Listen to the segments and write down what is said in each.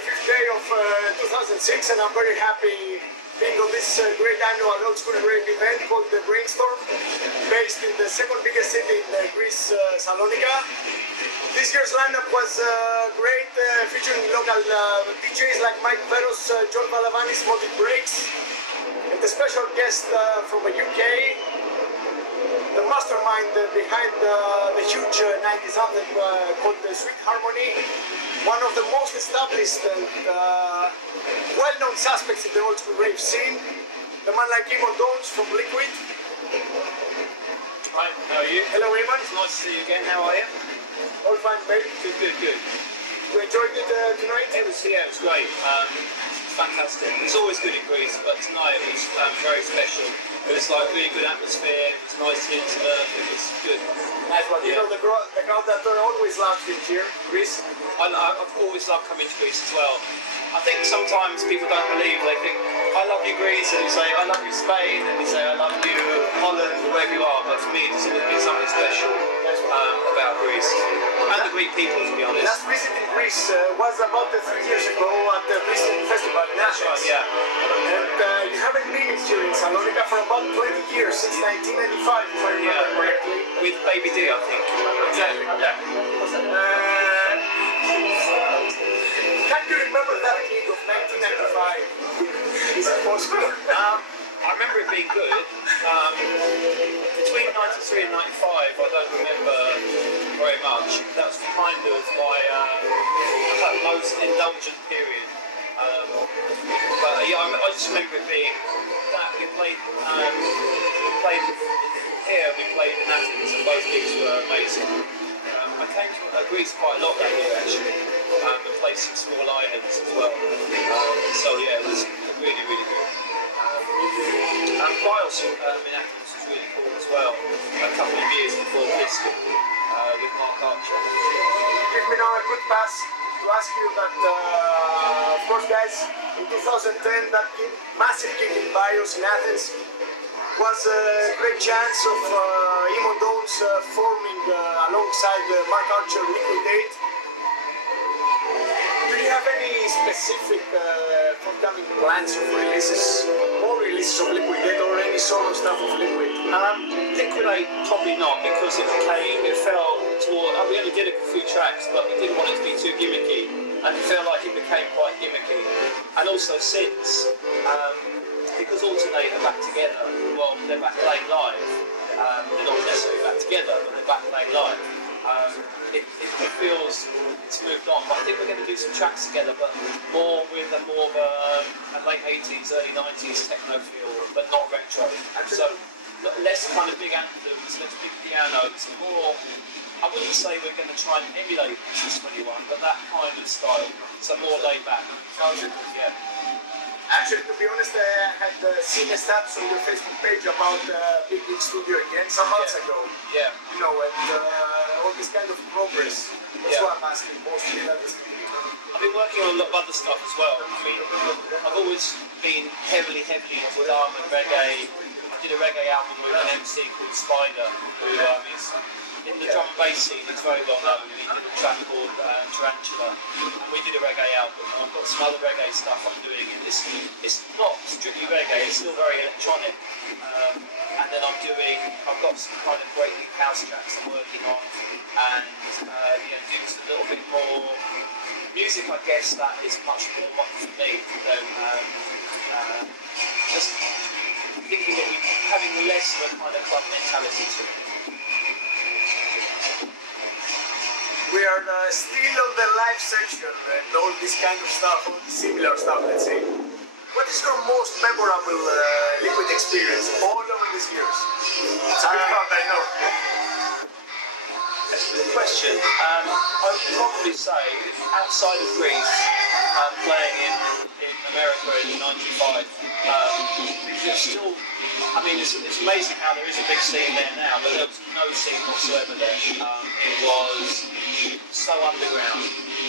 fifth day of 2006, and I'm very happy being on this great annual old school rave event called the Brainstorm, based in the second biggest city in Greece, Salonika. This year's lineup was great, featuring local DJs like Mike Veros, John Balavanis, Motive Breaks, and the special guest from the UK, the mastermind behind the huge 90s anthem called Sweet Harmony, one of the most established and well-known suspects in the old school rave scene, the man like Eamon Downes from Liquid. Hi, how are you? Hello Eamon. It's nice to see you again, how are you? All fine, mate. Good. You enjoyed it tonight? It was great. Fantastic. It's always good in Greece, but tonight it was very special. It was like really good atmosphere, it was nice to intimate, it was good. Nice one. You know, the crowd that always loves it here, Greece. I've always loved coming to Greece as well. I think sometimes people don't believe, they think, I love you Greece, and you say, I love you Spain, and you say, I love you Holland, wherever you are, but for me there's always been something special about Greece, and the Greek people, to be honest. Last visit in Greece was about 3 years ago at the Bristol Festival in Athens. Right, yeah. And you haven't been here in Salonika for about 20 years, since 1995, if I remember correctly. With Baby D, I think. Exactly. Yeah. Can you remember that gig of 1995? Is it possible? I remember it being good. Between 93 and 95, I don't remember very much. That was kind of my most indulgent period. But yeah, I just remember it being that we played here, we played in Athens, and both gigs were amazing. I came to Greece quite a lot that year actually, and played some small islands as well. So yeah, it was really good. And Bios in Athens was really cool as well. A couple of years before Blisket with Mark Archer. Give me now a good pass to ask you that, of course guys, in 2010 that massive gig in Bios in Athens was a great chance of Eamon Downes forming alongside Mark Archer Liquidate. Do you have any specific forthcoming plans of releases, more releases of Liquidate or any solo stuff of Liquid? Liquidate probably not, because it fell toward, we only did a few tracks, but we didn't want it to be too gimmicky, and it felt like it became quite gimmicky. And also since, because Alternate are back together, well, they're back playing live, they're not necessarily back together, but they're back playing live. It feels it's moved on, but I think we're going to do some tracks together, but more of a late 80s, early 90s techno feel, but not retro. So less kind of big anthems, less big pianos, more. I wouldn't say we're going to try and emulate Sis 21, but that kind of style, so more laid back. Sounds good. Yeah. Actually, to be honest, I had seen a status on your Facebook page about Big Big Studio again some months ago. Yeah. You know, and all this kind of progress. That's why I'm asking mostly. I've been working on a lot of other stuff as well. I mean, I've always been heavily into drum and reggae. I did a reggae album with an MC called Spider, who is in the drum and bass scene. He's very well known. He did a track called Tarantula, and we did a reggae album. And I've got some other reggae stuff I'm doing. It's not strictly reggae. It's still very electronic. And then I've got some kind of great new house tracks I'm working on, and doing a little bit more music, I guess, that is much more what for me than just thinking that we're having less of a kind of club mentality to it. We are still on the live section and all this kind of stuff, all the similar stuff, let's say. What is your most memorable Liquid experience all over these years? It's a good thought, I know. That's a good question. I would probably say, outside of Greece, playing in America in '95, there's still, I mean, it's amazing how there is a big scene there now, but there was no scene whatsoever there. It was so underground.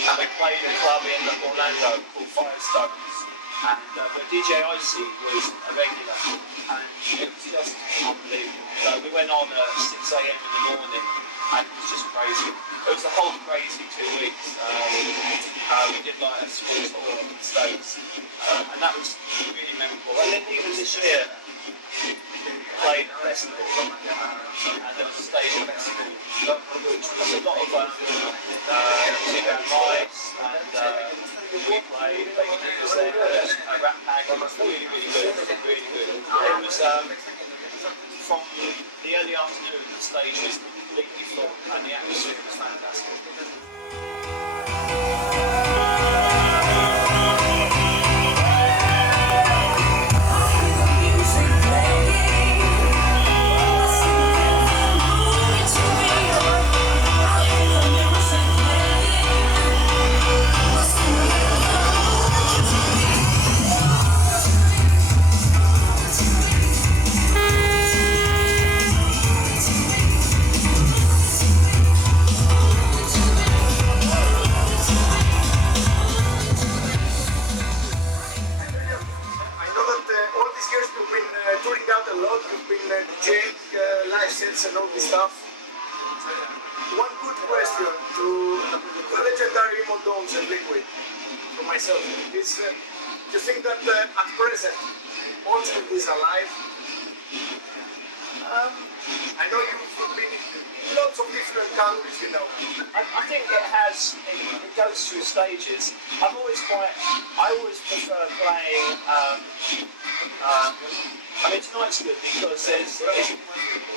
And we played a club in Orlando called Firestones, and but DJ Icy was a regular, and it was just unbelievable. So we went on at 6 a.m. in the morning, and it was just crazy. It was the whole crazy 2 weeks. We did like a small tour of the States, and that was really memorable. And then even this year, played a festival, and there was a stage festival, which was a lot of music and lights, and we played, Baby was there, a rap pack. It was really, really good, really good. It was from the early afternoon, the stage was completely full, and the atmosphere was fantastic. And all this stuff. One good question to the legendary Moldones and Liquid, for myself, is you think that at present Old School is alive? I know you've been in lots of different countries, you know. I think it goes through stages. I always prefer playing, I mean tonight's good because there's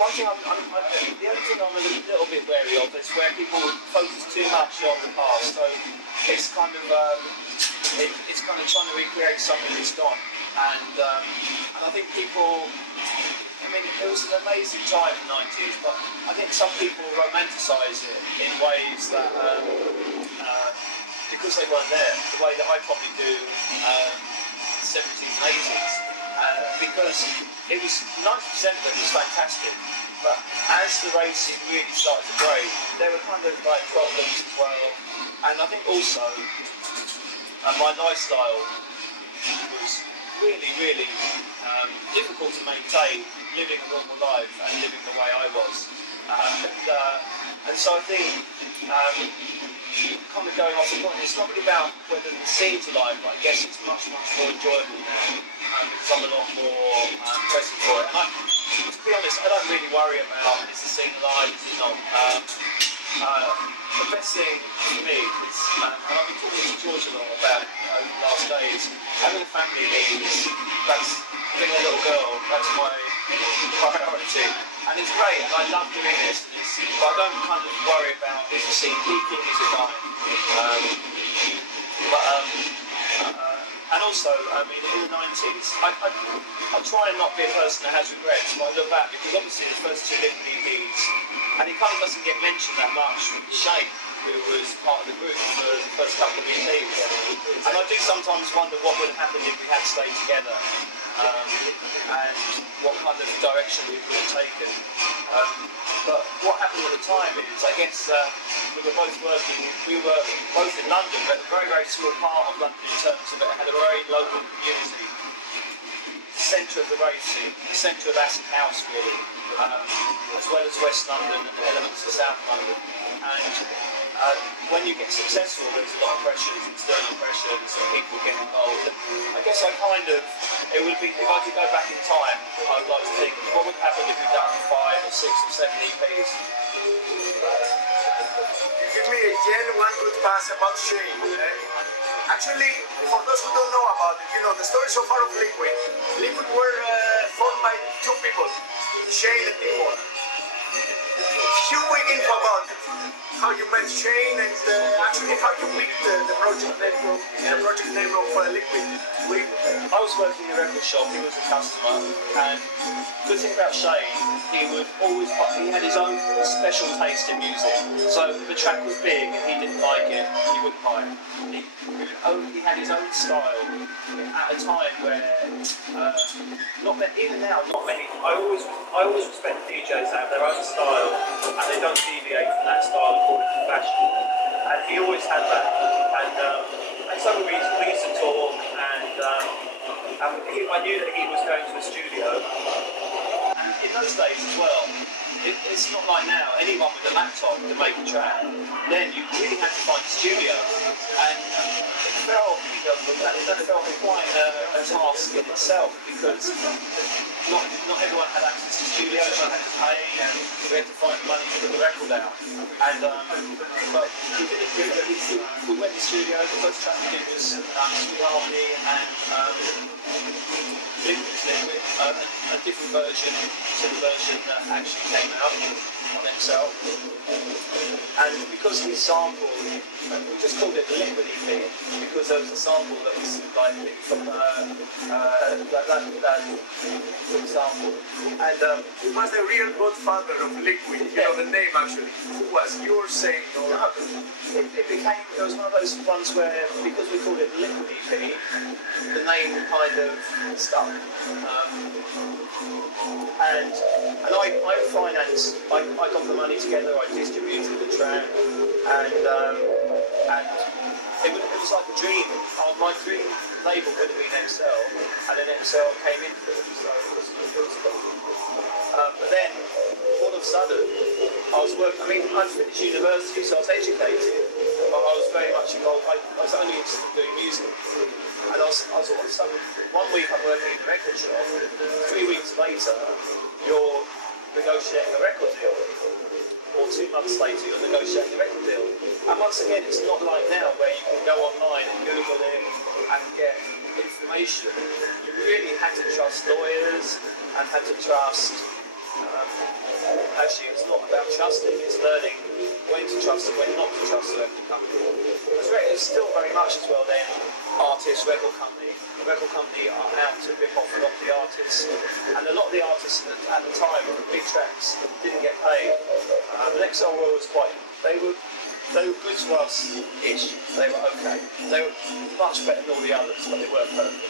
one thing the only thing I'm a little bit wary of is where people focus too much on the past. So it's kind of trying to recreate something that's gone. And I think people, I mean, it was an amazing time in the 90s, but I think some people romanticise it in ways that, because they weren't there, the way that I probably do 70s and 80s. Because it was 90% of it was fantastic, but as the racing really started to break, there were kind of like problems as well. And I think also my lifestyle was really, really difficult to maintain, living a normal life and living the way I was. And so I think kind of going off the point, it's not really about whether the scene's alive, but I guess it's much, much more enjoyable now because I'm a lot more present for it. And to be honest, I don't really worry about is the scene alive, is it not. The best thing for me is, and I've been talking to George a lot about it over the last days, having a family means that's having a little girl, that's my priority. And it's great, and I love doing this, but I don't kind of worry about is the scene peaking, is it dying. And also, I mean, in the 90s, I try and not be a person that has regrets, but I look back because obviously the first two Liquid EPs, and it kind of doesn't get mentioned that much. Shane, who was part of the group for the first couple of EPs, and I do sometimes wonder what would have happened if we had stayed together. And what kind of direction we would have taken. But what happened at the time is, I guess we were both working, we were both in London, but a very, very small part of London in terms of it had a very local community. Centre of the racing, the centre of acid house really, as well as West London and elements of South London. And when you get successful, there's a lot of pressures, external pressures, and people get involved. And I guess I kind of, it would be, if I could go back in time, I'd like to think, what would happen if we'd done 5 or 6 or 7 EPs? Give me again one good pass about Shane. Actually, for those who don't know about it, you know, the story so far of Liquid. Liquid were formed by 2 people, Shane and Timor. Few quick info about how you met Shane and actually how you picked the project name of Liquid. I was working in a record shop, he was a customer, and the good thing about Shane, he had his own special taste in music. So if a track was big and he didn't like it, he wouldn't buy it. He had his own style at a time where, even now, not many. I always respect DJs that have their own style and they don't deviate from that style according to fashion. And he always had that. And so we used to talk. and I knew that he was going to a studio. And in those days as well, it's not like now. Anyone with a laptop can make a track. Then you really had to find a studio, and it felt, that felt quite a task in itself, because not everyone had access to studios. I had to pay, and we had to find money to put the record out. And but we did it. We went to the studio. The first track we did was Sweet Harmony, and a different version to the version that actually came out on Excel. And because we sampled, we just called it the Liquid EP, because there was a sample that was like from that example. And who was the real godfather of Liquid? You know the name actually. Who was? You were saying, or No, it was one of those ones where, because we called it the Liquid EP, the name kind of stuck. And I financed, I got the money together, I distributed the track, and it was like a dream. My dream label would have been Excel, and then Excel came into it, so it was cool. But then, all of a sudden, I'd finished university, so I was educated, but I was very much involved. I was only interested in doing music. And I was all of a sudden, 1 week I'm working in a record shop, 3 weeks later, you're negotiating a record deal. Or 2 months later, you're negotiating a record deal. And once again, it's not like now where you can go online and Google it and get information. You really had to trust lawyers and had to trust. Actually, it's not about trusting, it's learning when to trust and when not to trust a record company. Because it's still very much as well then artist, record company. The record company are out to rip off a lot of the artists. And a lot of the artists at the time, on the big tracks, didn't get paid. But XL Royal was quite, they were good to us-ish. They were okay. They were much better than all the others, but they weren't perfect.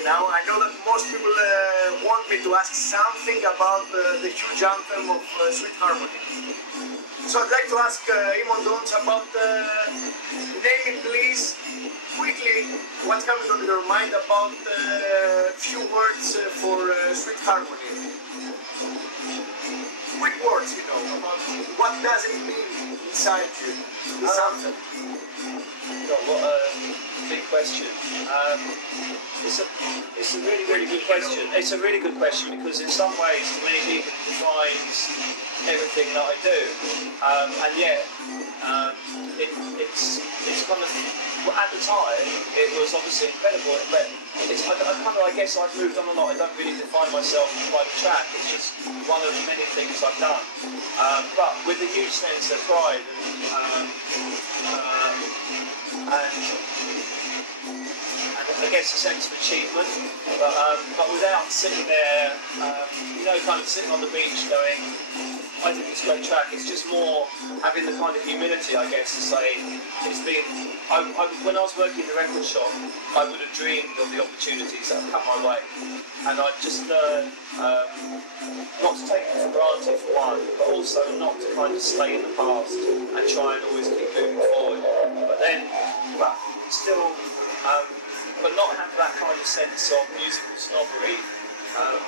Now, I know that most people want me to ask something about the huge anthem of Sweet Harmony. So I'd like to ask Eamon Dons about name it please, quickly, what's coming on your mind about few words for Sweet Harmony. Quick words, you know, about what does it mean inside you, this anthem. God, what a big question. It's a really, really good question. It's a really good question because in some ways, to many people, it defines everything that I do. And yet, it's kind of, well, at the time, it was obviously incredible. But I guess I've moved on a lot. I don't really define myself by the track. It's just one of the many things I've done. But with a huge sense of pride and I guess a sense of achievement, but without sitting there, kind of sitting on the beach going, I think it's a great track. It's just more having the kind of humility, I guess, to say it's been. When I was working in the record shop, I would have dreamed of the opportunities that have come my way, and I just learned not to take it for granted for one, but also not to kind of stay in the past and try and always keep moving forward. But still. But not have that kind of sense of musical snobbery, of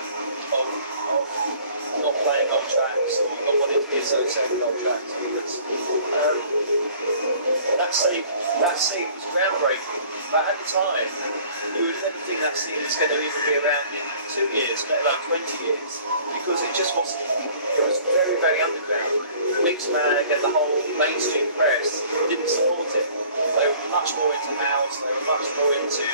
not playing old tracks or not wanting to be associated with old tracks, because that scene was groundbreaking. But at the time, you would never think that scene was going to even be around in 2 years, let alone 20 years, because it just wasn't. It was very, very underground. Mixmag and the whole mainstream press didn't support it. They were much more into house, they were much more into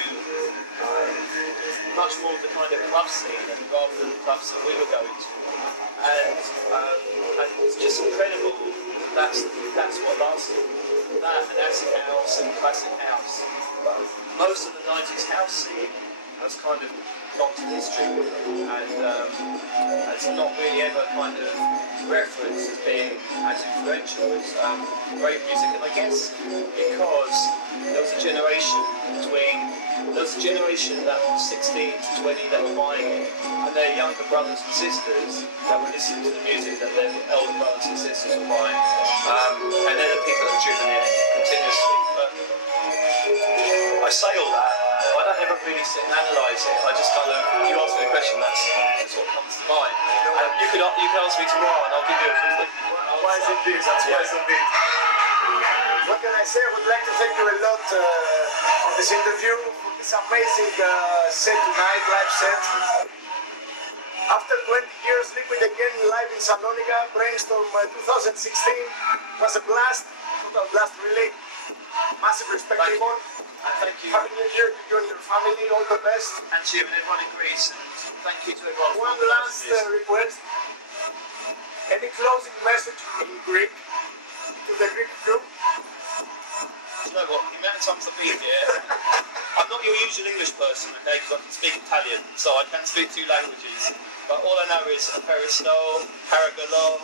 much more of the kind of club scene rather than the clubs that we were going to. And it's just incredible. That's what lasted. That and acid house and classic house. But most of the 90s house scene has kind of gone to history and has not really ever kind of referenced as being as as influential as rave music, and I guess because there was a generation that was 16 to 20 that were buying it, and their younger brothers and sisters that were listening to the music that their elder brothers and sisters were buying, and they're the people that are tuning in continuously. But I say all that, I don't ever really sit and analyse it. I just kind of, you ask me a question, that's what comes to mind. And you could ask me tomorrow, and I'll give you a complete. Why is it this? That's why it's a bit. What can I say? I would like to thank you a lot for this interview, for this amazing set tonight, live set. After 20 years, Liquid again live in Salonika, Brainstorm 2016 was a blast, total blast really. Massive respect, everyone. And thank you. Happy New Year to you and your family, all the best. And to you and everyone in Greece, and thank you to everyone for One last request. Any closing message in Greek to the Greek crew? You know what, the amount of times I've been here, I'm not your usual English person, okay, because I can speak Italian, so I can speak 2 languages. But all I know is Aperisto, Paragolo.